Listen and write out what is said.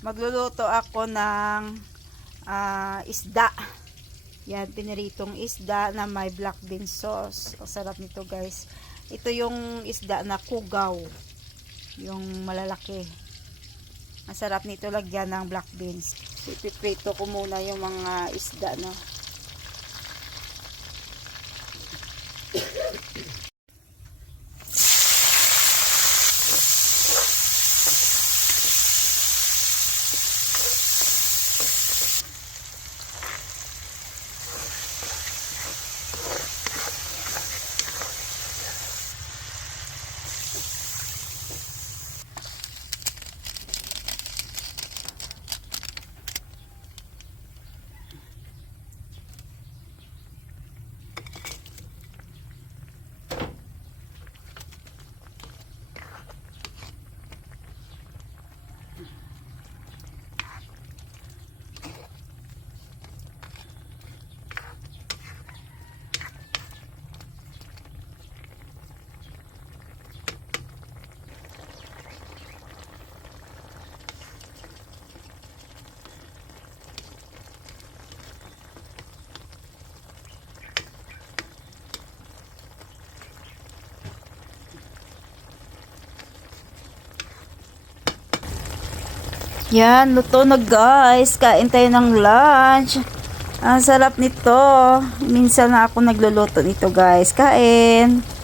Magluluto ako ng isda. Yan, piniritong isda na may black bean sauce. Ang sarap nito, guys. Ito yung isda na kugaw. Yung malalaki. Ang sarap nito lagyan ng black beans. Ipiprito ko muna yung mga isda, no. Yan, luto na guys. Kain tayo ng lunch. Ang sarap nito. Minsan na ako nagluluto nito guys. Kain.